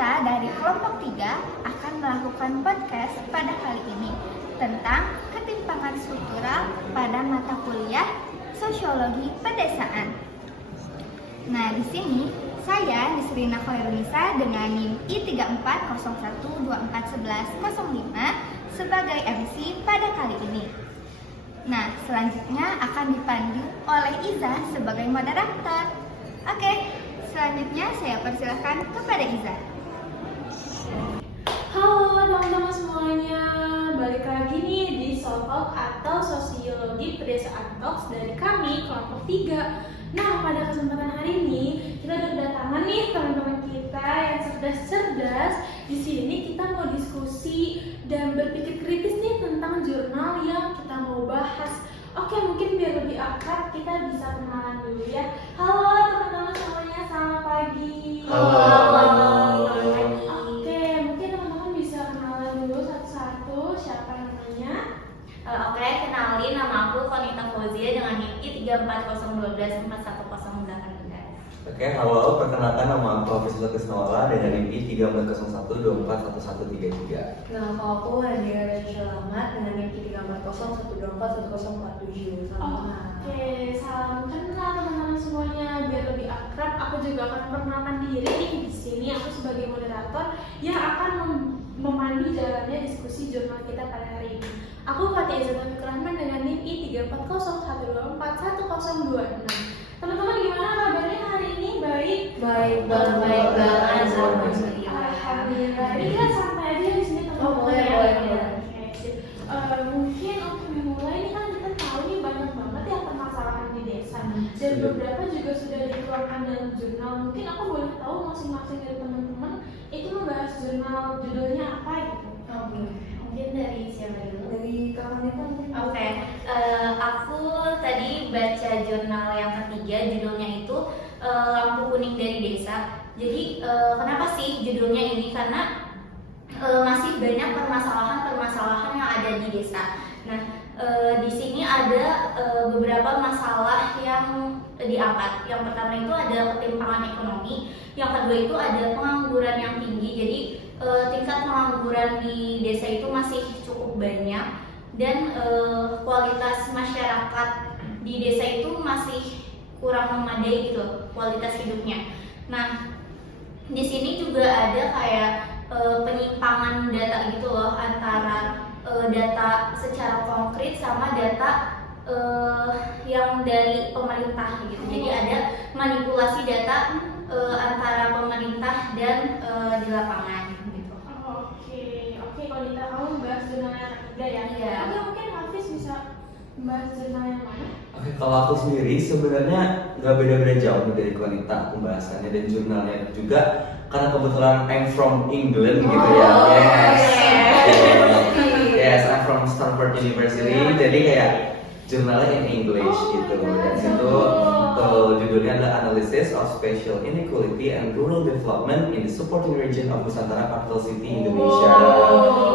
Kita dari kelompok 3 akan melakukan podcast pada kali ini tentang ketimpangan struktural pada mata kuliah Sosiologi Pedesaan. Nah, di sini saya Nisrina Khairunisa dengan NIM I3401241105 sebagai MC pada kali ini. Nah, selanjutnya akan dipandu oleh Iza sebagai moderator. Oke, selanjutnya saya persilahkan kepada Iza. Halo teman-teman semuanya, balik lagi nih di Soltalk atau Sosiologi Pedesaan Talks dari kami, kelompok 3. Nah, pada kesempatan hari ini kita udah kedatangan nih teman-teman kita yang cerdas-cerdas. Di sini kita mau diskusi dan berpikir kritis nih tentang jurnal yang kita mau bahas. Oke, mungkin biar lebih akrab kita bisa kenalan dulu ya. Halo teman-teman semuanya, selamat pagi. Halo. Oke, mungkin teman-teman bisa kenalan dulu satu-satu. Siapa namanya? Oke, kenalin, nama aku Konita Fauzia dengan NIM I3401124108. Oke, halo, perkenalkan nama aku Hafiz Kisnawala dengan NIM I3401241133. Nama aku Handira Selamat dengan NIM I3401241047. Oke, salam kenal teman-teman semuanya. Biar lebih akrab, aku juga akan memperkenalkan diri nih di sini. Aku sebagai moderator yang akan memandu jalannya diskusi jurnal kita pada hari ini. Aku Fatia Izzatul Rahman dengan NIM I3401241026. Teman-teman gimana kabarnya hari ini? Baik? Baik Baik banget, Alhamdulillah. Ini kita santai aja di sini teman-teman. boleh. Oke, sip. Mungkin untuk dimulai ini kan kita tahu nih banyak banget ya permasalahan di desa. Dan beberapa juga sudah dikeluarkan dalam jurnal. Mungkin aku boleh tahu masing-masing dari teman-teman itu membahas jurnal judulnya apa gitu? Mungkin dari siapa dulu? Dari kawan itu mungkin. Oke, aku tadi baca jurnal yang ketiga, judulnya itu Lampu Kuning dari Desa. Jadi kenapa sih judulnya ini? Karena masih banyak permasalahan-permasalahan yang ada di desa. Nah, di sini ada beberapa masalah yang diangkat. Yang pertama itu ada ketimpangan ekonomi, yang kedua itu ada pengangguran yang tinggi. Jadi tingkat pengangguran di desa itu masih cukup banyak dan kualitas masyarakat di desa itu masih kurang memadai gitu kualitas hidupnya. Nah, di sini juga ada kayak penyimpangan data gitu loh antara data secara konkret sama data yang dari pemerintah gitu. Jadi ada manipulasi data antara pemerintah dan di lapangan gitu. Oke, kalau kita kamu bahas jurnal yang ketiga ya. Iya. Oke, mungkin Hafiz bisa bahas jurnal yang mana? Oke, kalau aku sendiri sebenarnya nggak beda-beda jauh nih dari Konita pembahasannya dan jurnalnya juga karena kebetulan I'm from England gitu ya. Yes, I'm from Stanford University. Jadi kayak jurnalnya in English gitu. Dan itu judulnya adalah Analysis of Spatial Inequality and Rural Development in the Supporting Region of Nusantara Capital City Indonesia.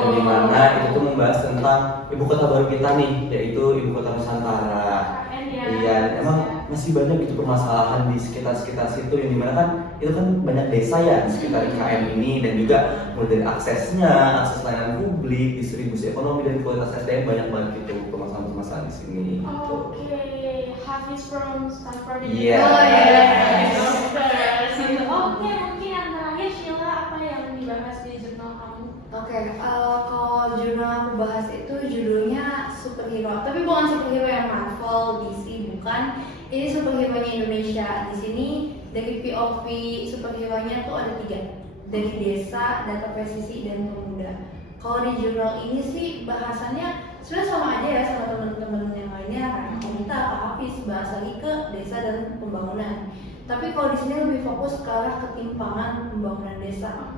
Yang dimana itu tuh membahas tentang ibu kota baru kita nih, yaitu ibu kota Nusantara. Iya, emang masih banyak gitu permasalahan di sekitar situ yang dimana kan itu kan banyak desa ya di sekitar IKN ini dan juga mulai dari aksesnya, akses layanan publik, distribusi ekonomi dan kualitas SDM banyak banget gitu permasalahan-permasalahan di sini. Oke, Hafiz from Stanford Iya. Oke, mungkin yang terakhir Sheila, apa yang dibahas di jurnal kamu? Oke, kalau jurnal aku bahas itu judulnya superhero, tapi bukan superhero yang Marvel, DC, bukan. Ini superhero-nya Indonesia. Di sini dari POV superhero-nya tuh ada 3, dari desa, data presisi, dan pemuda. Kalau di jurnal ini sih bahasannya sebenarnya sama aja ya sama teman-teman yang lainnya, kayak Komita atau Hafiz bahas lagi ke desa dan pembangunan. Tapi kalau di sini lebih fokus ke arah ketimpangan pembangunan desa.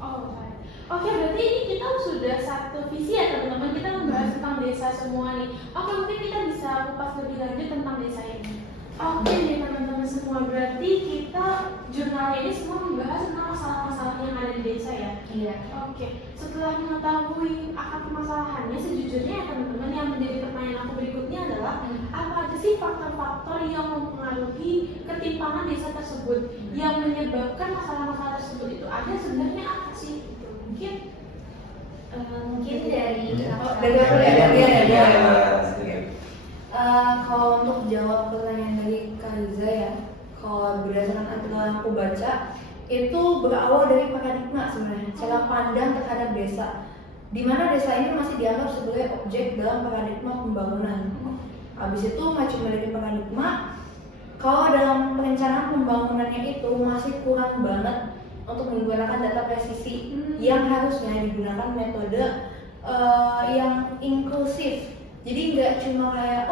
Oh, baik. Oke, berarti ini kita sudah satu visi ya teman-teman. Kita membahas tentang desa semua nih. Oke, mungkin kita bisa kupas lebih lanjut tentang desa ini. Oke nih teman-teman semua, berarti kita jurnal ini semua membahas tentang masalah-masalah yang ada di desa ya. Iya. Oke, setelah mengetahui akar permasalahannya, sejujurnya ya teman-teman, yang menjadi pertanyaan aku berikutnya adalah apa aja sih faktor-faktor yang mempengaruhi ketimpangan desa tersebut, yang menyebabkan masalah-masalah tersebut itu ada sebenarnya apa sih gitu. Mungkin dari dari aku ya, Iya, dari kalau untuk jawab pertanyaan dari Kak Riza ya, kalau berdasarkan artikel yang aku baca itu berawal dari paradigma sebenarnya, cara pandang terhadap desa, di mana desa ini masih dianggap sebagai objek dalam paradigma pembangunan. Habis itu macam dari paradigma, kalau dalam perencanaan pembangunannya itu masih kurang banget untuk menggunakan data presisi yang harusnya digunakan metode yang inklusif. Jadi nggak cuma kayak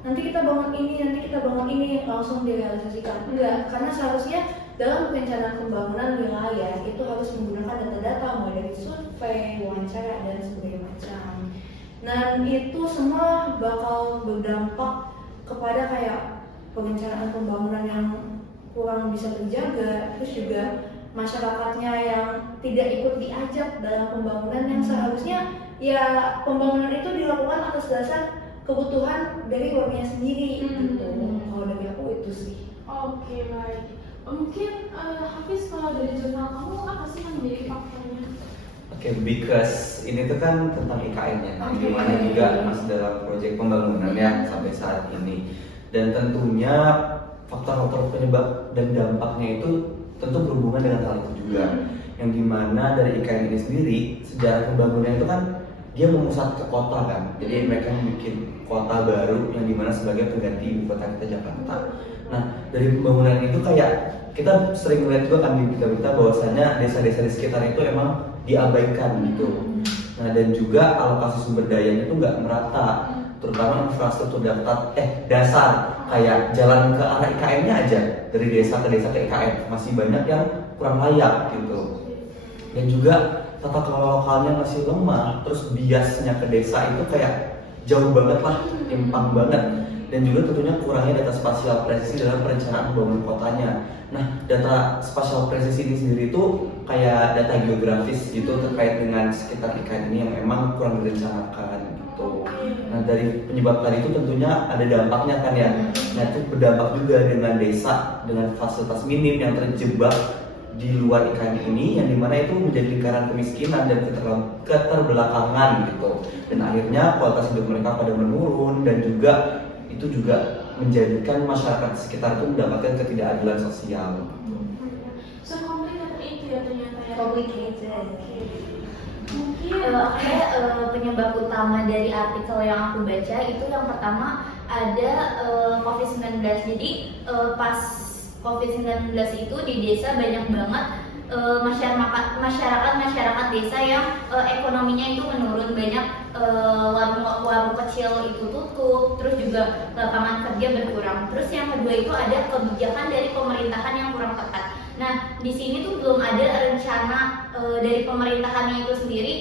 nanti kita bangun ini langsung direalisasikan. Enggak, karena seharusnya dalam perencanaan pembangunan wilayah itu harus menggunakan data-data mulai dari survei, wawancara dan sebagainya macam. Dan itu semua bakal berdampak kepada kayak perencanaan pembangunan yang kurang bisa terjaga, terus juga masyarakatnya yang tidak ikut diajak dalam pembangunan yang seharusnya ya pembangunan itu dilakukan atas dasar kebutuhan dari warganya sendiri gitu. Kalau dari aku itu sih. Oke, baik. Mungkin Hafiz, kalau dari jurnal kamu apa sih yang menjadi faktornya? Oke, because ini tuh kan tentang IKN-nya, Oke. dimana juga masih dalam proyek pembangunan ya sampai saat ini. Dan tentunya faktor-faktor penyebab dan dampaknya itu tentu berhubungan dengan hal itu juga. Yang dimana dari IKN ini sendiri, sejarah pembangunan itu kan dia memusat ke kota kan. Jadi mereka bikin kota baru yang dimana sebagai pengganti ibu kota kita Jakarta. Nah, dari pembangunan itu kayak kita sering melihat juga kan di berita-berita bahwasanya desa-desa di sekitar itu emang diabaikan gitu. Nah, dan juga alokasi sumber dayanya itu nggak merata, terutama infrastruktur dasar kayak jalan ke arah IKN-nya aja dari desa ke IKN masih banyak yang kurang layak gitu. Dan juga tata kelola lokalnya masih lemah, terus biasnya ke desa itu kayak jauh banget lah, timpang banget. Dan juga tentunya kurangnya data spasial presisi dalam perencanaan pembangunan kotanya. Nah, data spasial presisi ini sendiri itu kayak data geografis gitu terkait dengan sekitar IKN ini yang memang kurang direncanakan gitu. Nah, dari penyebab tadi itu tentunya ada dampaknya kan ya. Nah, itu berdampak juga dengan desa dengan fasilitas minim yang terjebak di luar IKN ini, yang dimana itu menjadi lingkaran kemiskinan dan keterbelakangan gitu. Dan akhirnya kualitas hidup mereka pada menurun, dan juga itu juga menjadikan masyarakat sekitar itu mendapatkan ketidakadilan sosial. So complicated itu ya ternyata ya. Complicated. Mungkin Penyebab utama dari artikel yang aku baca itu yang pertama ada COVID-19. Jadi pas COVID-19 itu di desa banyak banget masyarakat desa yang ekonominya itu menurun, banyak warung kecil itu tutup, terus juga lapangan kerja berkurang. Terus yang kedua itu ada kebijakan dari pemerintahan yang kurang ketat. Nah, di sini tuh belum ada rencana dari pemerintahannya itu sendiri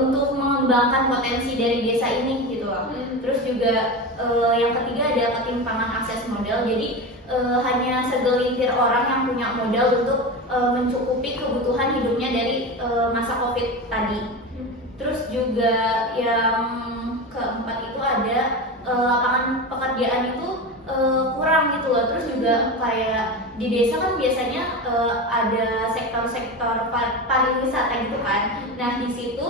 untuk mengembangkan potensi dari desa ini gitu loh. Terus juga yang ketiga ada ketimpangan akses modal. Jadi hanya segelintir orang yang punya modal untuk mencukupi kebutuhan hidupnya dari masa COVID tadi. Terus juga yang keempat itu ada lapangan pekerjaan itu kurang gitu loh. Terus juga kayak di desa kan biasanya ada sektor-sektor pariwisata gitu kan. Nah, di situ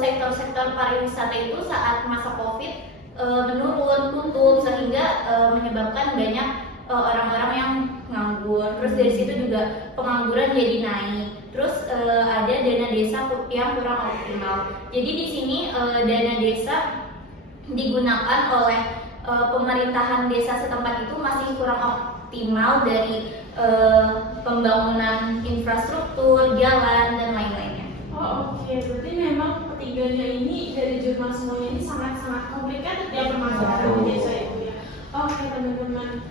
sektor-sektor pariwisata itu saat masa COVID menurun, tutup, sehingga menyebabkan banyak orang-orang yang nganggur. Terus dari situ juga pengangguran jadi naik. Terus ada dana desa yang kurang optimal. Jadi di sini dana desa digunakan oleh pemerintahan desa setempat itu masih kurang optimal dari pembangunan infrastruktur, jalan dan lain-lainnya. oke. Berarti memang ketiganya ini dari jurnal semuanya ini sangat-sangat komplikated ya permasalahan di desa itu ya. Oke teman-teman,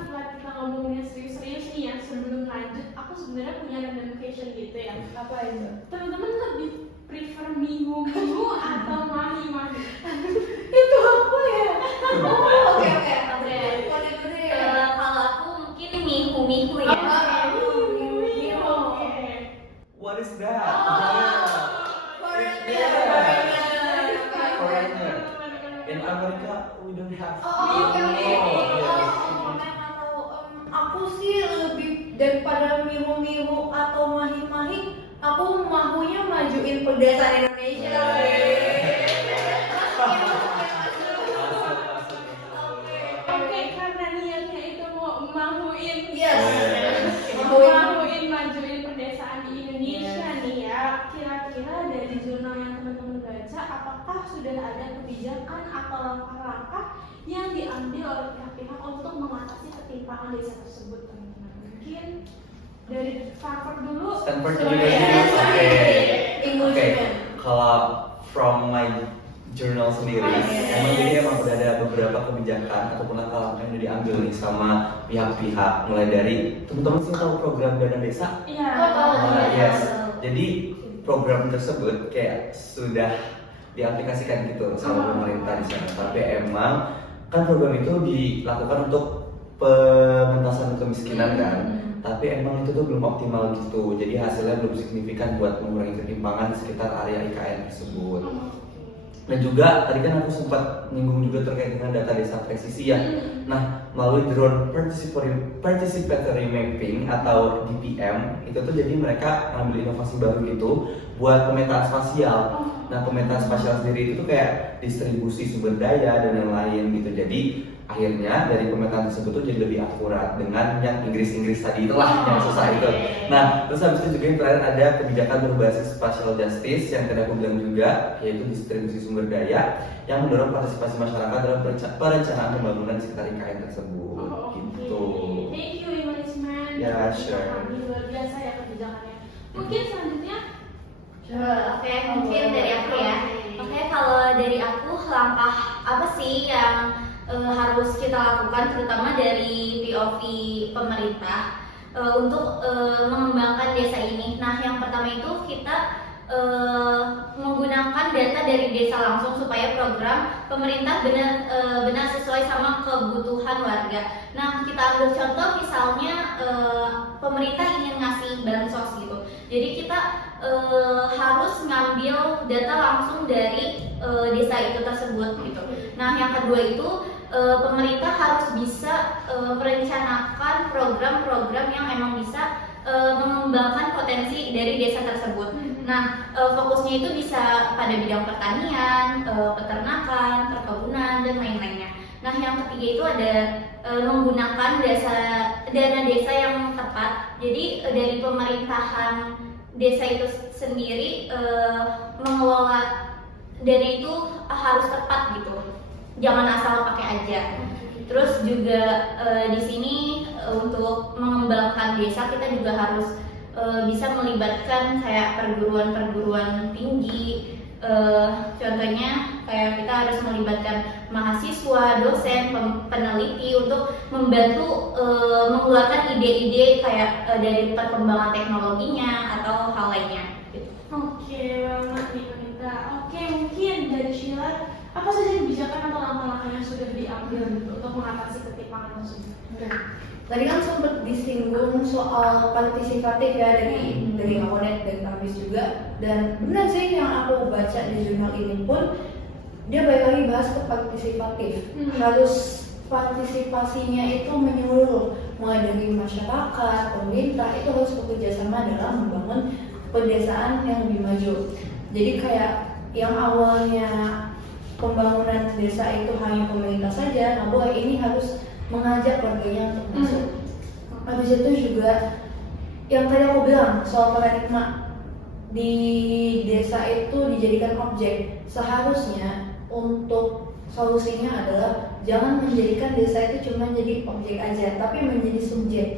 setelah kita ngomongin serius-serius nih ya, sebelum lanjut, aku sebenarnya punya random question gitu ya. Apa itu? Teman-teman lebih prefer minggu-minggu atau mahi-mahi? Itu apa ya? Oke. Kalau aku mungkin mihu-mihu ya. What is that? Foreigner. In America we don't have. Aku sih lebih daripada miru-miru atau mahi-mahi majuin pedesaan Indonesia. Oke, karena niatnya itu mau majuin majuin pedesaan di Indonesia nih ya. Kira-kira dari jurnal yang teman-teman baca, apakah sudah ada kebijakan atau langkah-langkah yang diambil oleh pihak-pihak untuk mengatasi ketimpangan desa tersebut, teman-teman? Mungkin dari Stanford dulu. Stanford Sorry, University. ya. Oke, kalau from my journal sendiri, emang udah ada beberapa kebijakan ataupun langkah-langkah yang udah diambil nih sama pihak-pihak, mulai dari teman-teman sih tahu program dana desa. Iya. Yes. Jadi program tersebut kayak sudah diaplikasikan gitu sama pemerintah di sana. Tapi emang kan program itu dilakukan untuk pengentasan kemiskinan kan. Tapi emang itu tuh belum optimal gitu. Jadi hasilnya belum signifikan buat mengurangi ketimpangan di sekitar area IKN tersebut. Dan juga tadi kan aku sempat nyinggung juga terkait dengan data desa presisi ya. Nah, melalui drone participatory mapping atau DPM itu tuh jadi mereka ngambil inovasi baru gitu buat pemetaan spasial. Nah, pemetaan spasial sendiri itu tuh kayak distribusi sumber daya dan yang lain gitu. Jadi akhirnya dari pemetaan tersebut tuh jadi lebih akurat dengan yang Inggris tadi itulah yang susah itu. Nah, terus habis itu juga yang terakhir ada kebijakan berbasis spatial justice yang tadi aku bilang juga, yaitu distribusi sumber daya yang mendorong partisipasi masyarakat dalam perencanaan pembangunan sekitar IKN tersebut. Gitu. Thank you, Imanisman. Ya, sure. Luar biasa ya kebijakannya. Mungkin selanjutnya. Oke, mungkin dari aku ya. Oke, kalau dari aku langkah apa sih yang harus kita lakukan terutama dari POV pemerintah untuk mengembangkan desa ini. Nah, yang pertama itu kita menggunakan data dari desa langsung supaya program pemerintah benar sesuai sama kebutuhan warga. Nah, kita ambil contoh misalnya pemerintah ingin ngasih bansos gitu. Jadi kita harus ngambil data langsung dari desa itu tersebut gitu. Nah, yang kedua itu pemerintah harus bisa merencanakan program-program yang memang bisa mengembangkan potensi dari desa tersebut. Nah, fokusnya itu bisa pada bidang pertanian, peternakan, perkebunan, dan lain-lainnya. Nah, yang ketiga itu ada menggunakan dana desa yang tepat. Jadi dari pemerintahan desa itu sendiri mengelola dana itu harus tepat gitu. Jangan asal pakai aja. Terus juga di sini untuk mengembangkan desa kita juga harus bisa melibatkan kayak perguruan tinggi. Contohnya kayak kita harus melibatkan mahasiswa, dosen, peneliti untuk membantu mengeluarkan ide-ide kayak dari perkembangan teknologinya atau hal lainnya. Gitu. Oke banget nih Anita. Oke, mungkin dari Sheila, apa saja kebijakan atau langkah-langkah yang sudah diambil untuk mengatasi ketimpangan tersebut? Tadi kan sempat disinggung soal partisipatif ya dari Akonet dan Kamis juga, dan benar sih yang aku baca di jurnal ini pun dia balik lagi bahas ke partisipatif. Harus partisipasinya itu menyeluruh, mulai dari masyarakat, pemerintah itu harus bekerja sama dalam membangun pedesaan yang lebih maju. Jadi kayak yang awalnya pembangunan desa itu hanya pemerintah saja, nah boleh ini harus mengajak warganya untuk masuk. Habis itu juga yang tadi aku bilang soal paradigma di desa itu dijadikan objek. Seharusnya untuk solusinya adalah jangan menjadikan desa itu cuma jadi objek aja, tapi menjadi subjek.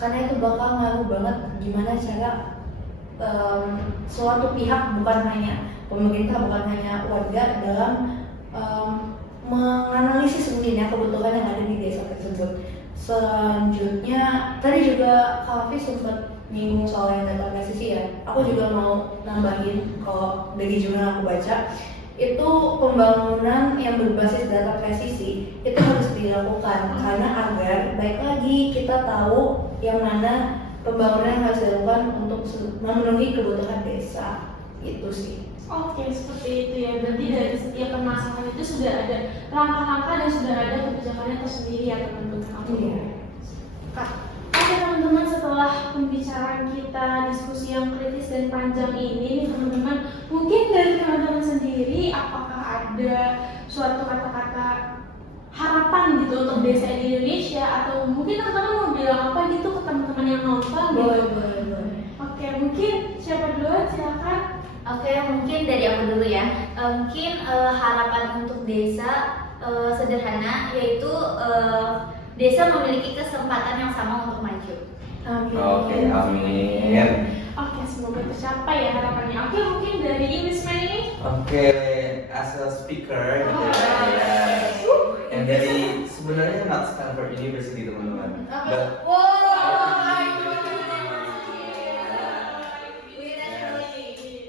Karena itu bakal ngaruh banget gimana cara suatu pihak, bukan hanya pemerintah, bukan hanya warga, dalam menganalisis mungkin ya kebutuhan yang ada di desa tersebut. Selanjutnya tadi juga Kak Hafiz sempat nyinggung soal yang data presisi ya. Aku juga mau nambahin kalau dari jurnal aku baca itu pembangunan yang berbasis data presisi itu harus dilakukan karena agar baik lagi kita tahu yang mana pembangunan yang harus dilakukan untuk memenuhi kebutuhan desa. Itu sih. Oke, seperti itu ya. Berarti dari setiap permasalahan itu sudah ada langkah-langkah dan sudah ada kebijakannya tersendiri ya teman-teman. Iya. Oke teman-teman. teman-teman, setelah pembicaraan kita, diskusi yang kritis dan panjang ini nih teman-teman, mungkin dari teman-teman sendiri apakah ada suatu kata-kata harapan gitu untuk desa di Indonesia, atau mungkin teman-teman mau bilang apa gitu ke teman-teman yang nonton gitu? Boleh. Oke, mungkin siapa duluan, silakan. Oke, mungkin dari aku dulu ya. Mungkin harapan untuk desa sederhana, yaitu desa memiliki kesempatan yang sama untuk maju. Oke, amin. Oke, semoga tercapai ya harapannya. Oke, mungkin dari Englishman ini. Oke, as a speaker gitu ya. Yang dari sebenarnya not Stanford University teman-teman. But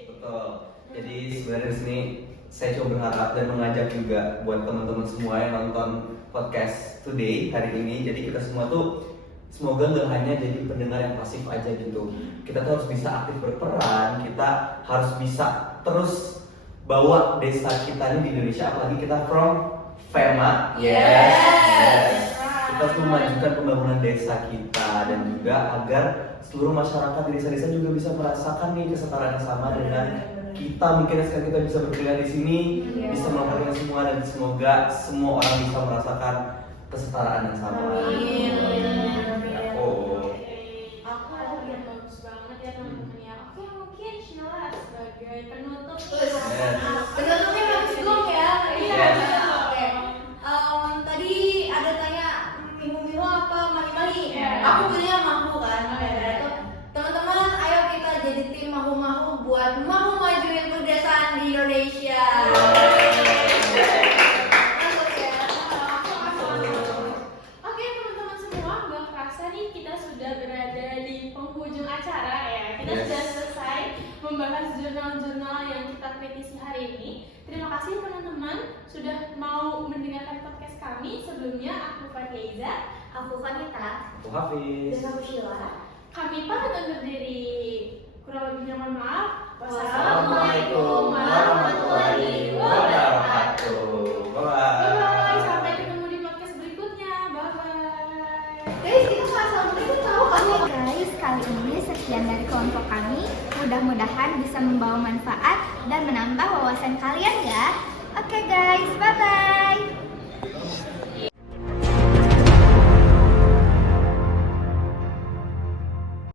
betul. Jadi sebenarnya di sini saya coba berharap dan mengajak juga buat teman-teman semua yang nonton podcast today hari ini. Jadi kita semua tuh semoga nggak hanya jadi pendengar yang pasif aja gitu. Kita tuh harus bisa aktif berperan. Kita harus bisa terus bawa desa kita ini di Indonesia, apalagi kita from FEMA. Yes. Kita harus memajukan pembangunan desa kita dan juga agar seluruh masyarakat di desa-desa juga bisa merasakan nih kesetaraan yang sama dengan kita. Mungkin sekarang kita bisa berkuliah di sini, bisa melakukan semua, dan semoga semua orang bisa merasakan kesetaraan yang sama. Aku yang bagus banget ya teman-teman ya. Oke, mungkin Sheila sebagai penutup. Penutupnya bagus dong ya. Iya. Oke. Tadi ada tanya mihu-mihu apa mani-mani. Iya. Aku pilihnya mahu kan. Itu teman-teman, ayo kita jadi tim mahu-mahu buat mau majuin pedesaan di Indonesia. Oke teman-teman semua, nggak kerasa nih kita sudah berada di penghujung acara ya. Kita sudah selesai membahas jurnal-jurnal yang kita kritisi hari ini. Terima kasih teman-teman sudah mau mendengarkan podcast kami. Sebelumnya aku Fatiza, Aku Vanita. Aku Hafiz. Dan aku Sheila. kami pamit undur diri. Kurang lebihnya mohon maaf. Wassalamualaikum warahmatullahi wabarakatuh. Bye. Sampai ketemu di podcast berikutnya. Bye. Guys, kita pasal berikut tahu kan? Guys, kali ini sekian dari kelompok kami. Mudah-mudahan bisa membawa manfaat dan menambah wawasan kalian ya. Oke guys, bye-bye.